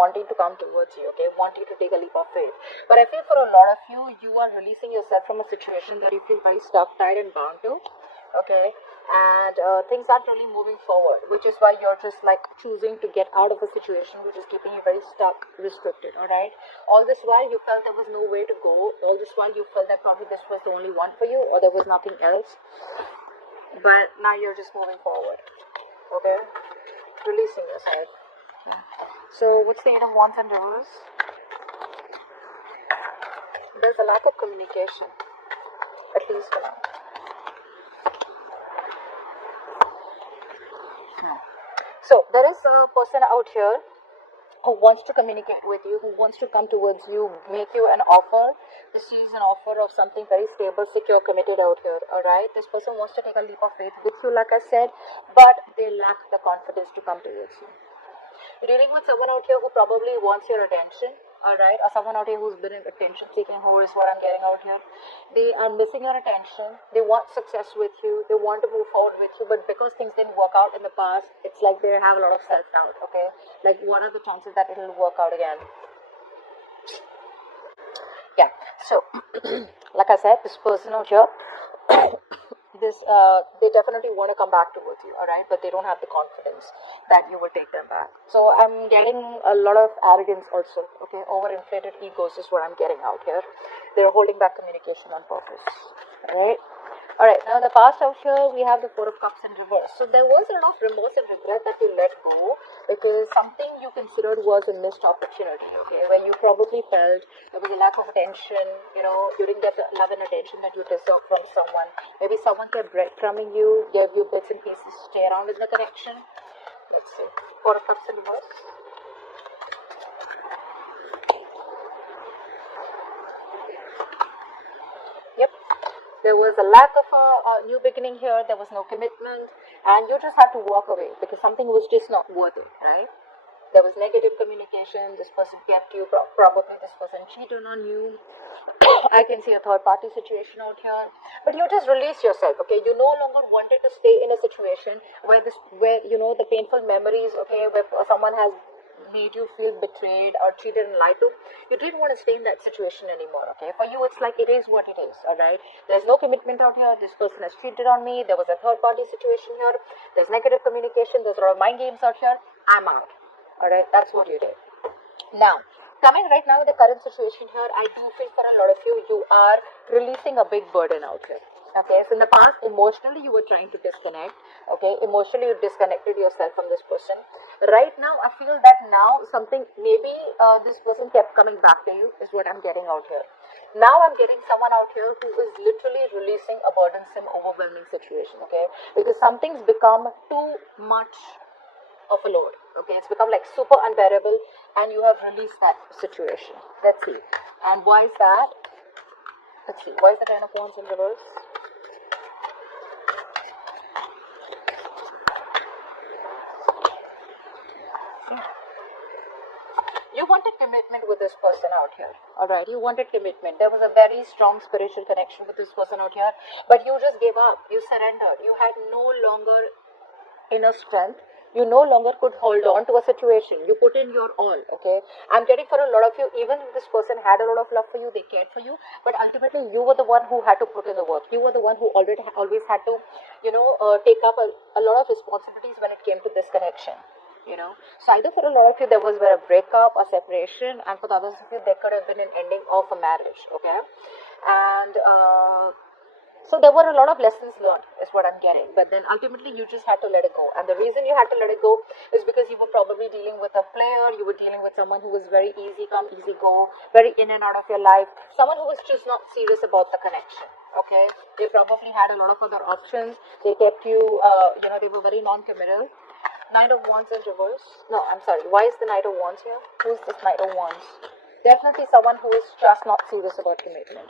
wanting to come towards you, okay, wanting to take a leap of faith. But I feel for a lot of you, you are releasing yourself from a situation that you feel very stuck, tied and bound to, okay, and things aren't really moving forward, which is why you're just like choosing to get out of a situation which is keeping you very stuck, restricted. All right, all this while you felt there was no way to go, all this while you felt that probably this was the only one for you or there was nothing else, but now you're just moving forward, okay, releasing yourself. Okay. So what's the Eight of Wands and Reverse? There's a lack of communication, at least for now. So there is a person out here who wants to communicate with you, who wants to come towards you, make you an offer. This is an offer of something very stable, secure, committed out here. Alright, this person wants to take a leap of faith with you, like I said, but they lack the confidence to come towards you. You're dealing with someone out here who probably wants your attention, alright, or someone out here who's been in attention seeking, who is what I'm getting out here. They are missing your attention, they want success with you, they want to move forward with you, but because things didn't work out in the past, it's like they have a lot of self-doubt, okay, like what are the chances that it'll work out again? Yeah, so like I said, this person out here they definitely want to come back towards you, alright, but they don't have the confidence that you will take them back. So I'm getting a lot of arrogance also, okay, overinflated egos is what I'm getting out here. They're holding back communication on purpose, alright, now in the past out here we have the Four of Cups in reverse. So there was a lot of remorse and regret that you let go because something you considered was a missed opportunity, okay, when you probably felt there was a lack of attention, you know, you didn't get the love and attention that you deserved from someone. Maybe someone kept breadcrumbing you, gave you bits and pieces to stay around in the connection. Let's see, Four of Cups in reverse. Yep. There was a lack of a new beginning here. There was no commitment, and you just had to walk away because something was just not worth it, right? There was negative communication. This person kept you. Probably this person cheated on you. I can see a third party situation out here, but you just release yourself, okay? You no longer wanted to stay in a situation where you know the painful memories, okay, where someone has made you feel betrayed or cheated and lied to. You didn't want to stay in that situation anymore, okay? For you, it's like it is what it is, alright? There's no commitment out here. This person has cheated on me. There was a third party situation here. There's negative communication. There's a lot of mind games out here. I'm out, alright? That's what you did. Now, coming right now in the current situation here, I do feel for a lot of you, you are releasing a big burden out here. Okay, so in the past, emotionally, you were trying to disconnect. Okay, emotionally, you disconnected yourself from this person. Right now, I feel that now something, maybe this person kept coming back to you, is what I'm getting out here. Now I'm getting someone out here who is literally releasing a burdensome, overwhelming situation. Okay, because something's become too much of a load. Okay, it's become like super unbearable, and you have released that situation. Let's see. And why is that? Let's see. Why is the Ten of Wands in reverse? You wanted commitment with this person out here. Alright, you wanted commitment. There was a very strong spiritual connection with this person out here, but you just gave up. You surrendered. You had no longer inner strength. You no longer could hold on to a situation. You put in your all, okay? I'm getting for a lot of you, even if this person had a lot of love for you, they cared for you, but ultimately you were the one who had to put in the work. You were the one who always had to, take up a lot of responsibilities when it came to this connection, you know? So either for a lot of you, there was a breakup, a separation, and for the others of you, there could have been an ending of a marriage, okay? And, so there were a lot of lessons learned, is what I'm getting. But then ultimately you just had to let it go. And the reason you had to let it go is because you were probably dealing with a player, you were dealing with someone who was very easy come, easy go, very in and out of your life, someone who was just not serious about the connection. Okay? They probably had a lot of other options. They kept you, they were very non-committal. Knight of Wands in reverse. No, I'm sorry. Why is the Knight of Wands here? Who's this Knight of Wands? Definitely someone who is just not serious about commitment.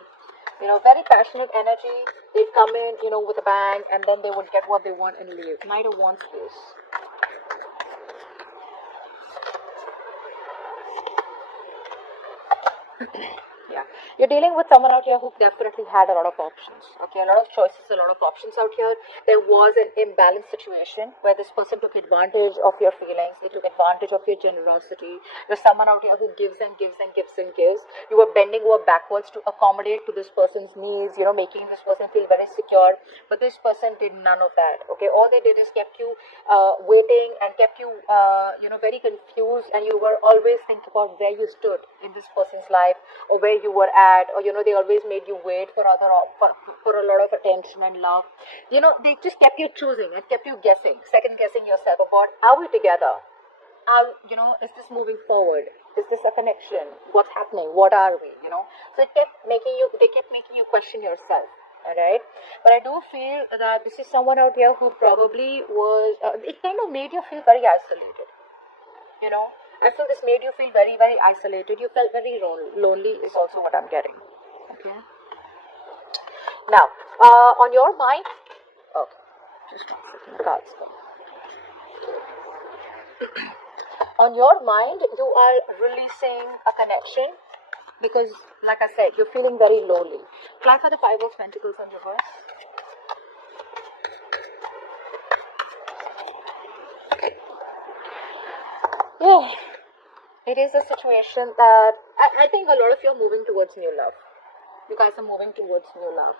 You know, very passionate energy. They'd come in, with a bang, and then they would get what they want and leave. Knight of Wands, please. Yeah, you're dealing with someone out here who definitely had a lot of options. Okay, a lot of choices, a lot of options out here. There was an imbalanced situation where this person took advantage of your feelings. They took advantage of your generosity. There's someone out here who gives and gives and gives and gives. You were bending over backwards to accommodate to this person's needs. You know, making this person feel very secure. But this person did none of that. Okay, all they did is kept you waiting and kept you, very confused. And you were always thinking about where you stood in this person's life, or where you were at, or they always made you wait for for a lot of attention and love. They just kept you choosing and kept you guessing, second guessing yourself about, are we together? Is this moving forward? Is this a connection? What's happening? What are we? So they kept making you question yourself. Alright, but I do feel that this is someone out here who probably was, it kind of made you feel very isolated. I feel this made you feel very, very isolated. You felt very lonely is also what I'm getting. Okay. Now, on your mind, okay, just one second, the cards come. On your mind, you are releasing a connection because, like I said, you're feeling very lonely. Try for the Five of Pentacles in reverse. Yeah. It is a situation that I think a lot of you are moving towards new love. You guys are moving towards new love.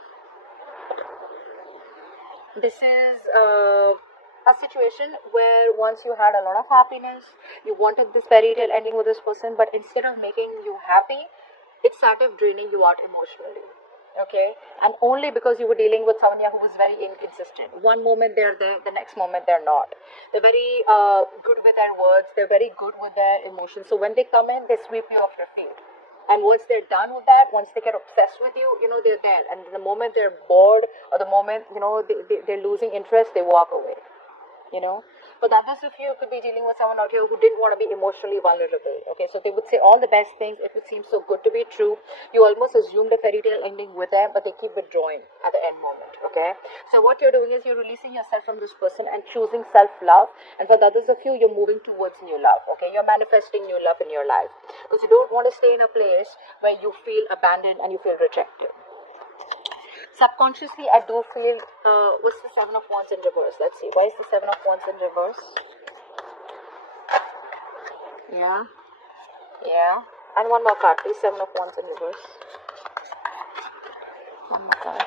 This is a situation where once you had a lot of happiness, you wanted this fairy tale ending with this person, but instead of making you happy, it started draining you out emotionally. Okay, and only because you were dealing with someone who was very inconsistent. One moment they're there, the next moment they're not. They're very good with their words, they're very good with their emotions. So when they come in, they sweep you off your feet. And once they're done with that, once they get obsessed with you, they're there. And the moment they're bored, or the moment they're losing interest, they walk away. But others of you could be dealing with someone out here who didn't want to be emotionally vulnerable. Okay, so they would say all the best things if it seems so good to be true. You almost assumed a fairy tale ending with them, but they keep withdrawing at the end moment. Okay, so what you're doing is you're releasing yourself from this person and choosing self-love. And for the others of you, you're moving towards new love. Okay, you're manifesting new love in your life because you don't want to stay in a place where you feel abandoned and you feel rejected. Subconsciously, I do feel, what's the Seven of Wands in reverse? Let's see. Why is the Seven of Wands in reverse? Yeah. Yeah. And one more card, please. Seven of Wands in reverse. One more card.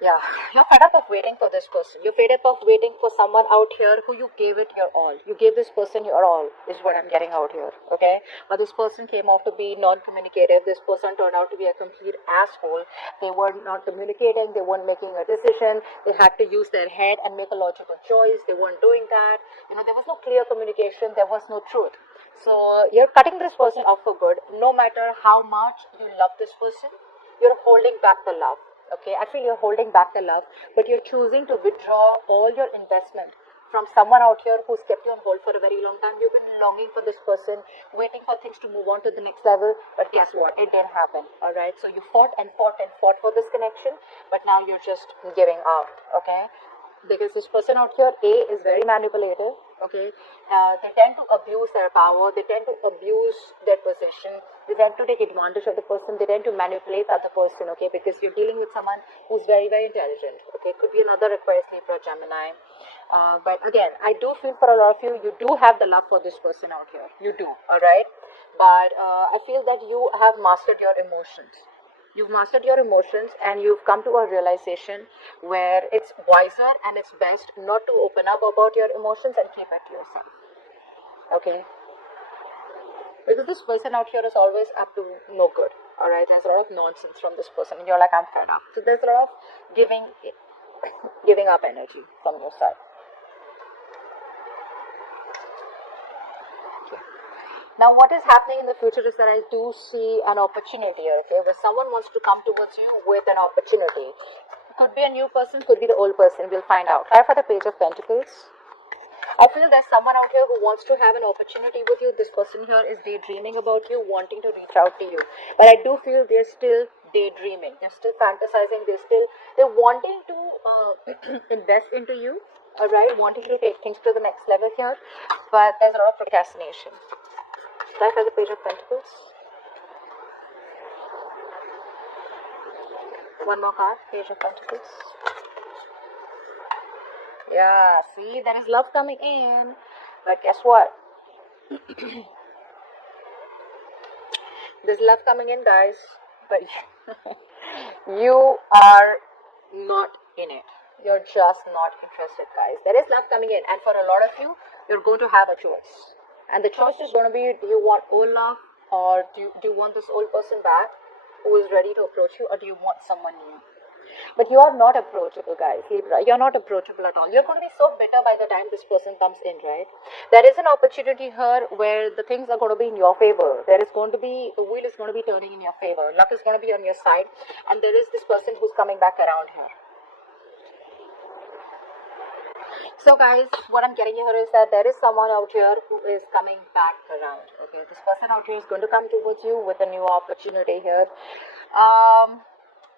Yeah, you're fed up of waiting for this person. You're fed up of waiting for someone out here who you gave it your all. You gave this person your all, is what I'm getting out here, okay? But this person came off to be non-communicative. This person turned out to be a complete asshole. They were not communicating. They weren't making a decision. They had to use their head and make a logical choice. They weren't doing that. There was no clear communication. There was no truth. So you're cutting this person off for good. No matter how much you love this person, you're holding back the love. Okay, I feel you're holding back the love, but you're choosing to withdraw all your investment from someone out here who's kept you on hold for a very long time. You've been longing for this person, waiting for things to move on to the next level, but guess what? It didn't happen, alright? So you fought and fought and fought for this connection, but now you're just giving up, okay? Because this person out here, A, is very manipulative, okay? They tend to abuse their power, they tend to abuse their position, they tend to take advantage of the person, they tend to manipulate the other person, okay? Because you're dealing with someone who's very, very intelligent, okay? Could be another Aquarius, Libra, Gemini. But again, I do feel for a lot of you, you do have the love for this person out here. You do, alright? But I feel that you have mastered your emotions. You've mastered your emotions and you've come to a realization where it's wiser and it's best not to open up about your emotions and keep it to yourself. Okay? Because this person out here is always up to no good. Alright? There's a lot of nonsense from this person and you're like, I'm fed up. So there's a lot of giving up energy from your side. Now, what is happening in the future is that I do see an opportunity here, okay, where someone wants to come towards you with an opportunity. Could be a new person, could be the old person. We'll find out. Try for the Page of Pentacles. I feel there's someone out here who wants to have an opportunity with you. This person here is daydreaming about you, wanting to reach out to you. But I do feel they're still daydreaming. They're still fantasizing. They're wanting to invest into you, alright, wanting to take things to the next level here, but there's a lot of procrastination. Life has a Page of Pentacles. One more card, Page of Pentacles. Yeah, see, there is love coming in, but guess what? There's love coming in, guys, but you are not in it. You're just not interested, guys. There is love coming in, and for a lot of you, you're going to have a choice. And the choice is going to be, do you want old love, or do you want this old person back who is ready to approach you, or do you want someone new? But you are not approachable, guys, Libra. You're not approachable at all. You're going to be so bitter by the time this person comes in, right? There is an opportunity here where the things are going to be in your favor. There is going to be, the wheel is going to be turning in your favor. Luck is going to be on your side. And there is this person who's coming back around here. So guys, what I'm getting here is that there is someone out here who is coming back around. Okay, this person out here is going to come towards you with a new opportunity here.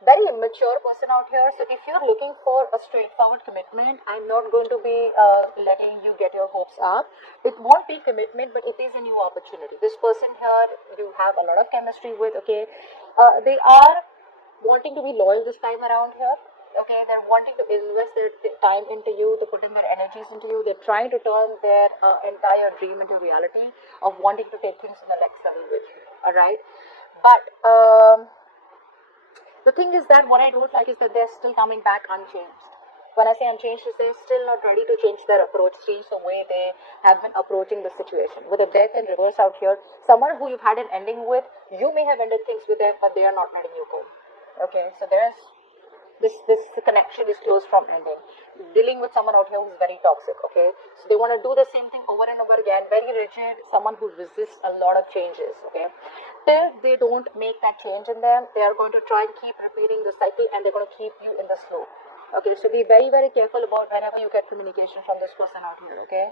Very immature person out here. So if you're looking for a straightforward commitment, I'm not going to be letting you get your hopes up. It won't be commitment, but it is a new opportunity. This person here, you have a lot of chemistry with. Okay, they are wanting to be loyal this time around here. Okay, they're wanting to invest their time into you, to put in their energies into you. They're trying to turn their entire dream into reality of wanting to take things to the next level with you. All right, but the thing is that what I don't like is that they're still coming back unchanged. When I say unchanged, is they're still not ready to change their approach, change the way they have been approaching the situation. With a death in reverse out here, someone who you've had an ending with, you may have ended things with them, but they are not letting you go. Okay, so there's this connection is close from ending. Dealing with someone out here who's very toxic, okay? So they want to do the same thing over and over again, very rigid, someone who resists a lot of changes, okay? Till they don't make that change in them, they are going to try and keep repeating the cycle, and they're going to keep you in the slope. Okay, so be very, very careful about whenever you get communication from this person out here, okay?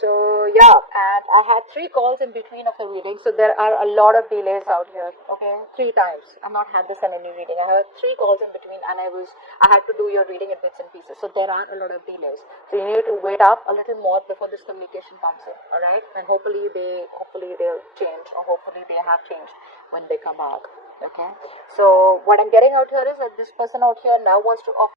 So yeah, and I had 3 calls in between of the reading, so there are a lot of delays out here. Okay, 3 times. I've not had this in any reading. I have 3 calls in between, and I had to do your reading in bits and pieces. So there are a lot of delays. So you need to wait up a little more before this communication comes in. All right, and hopefully they'll change, or hopefully they have changed when they come back. Okay, so what I'm getting out here is that this person out here now wants to offer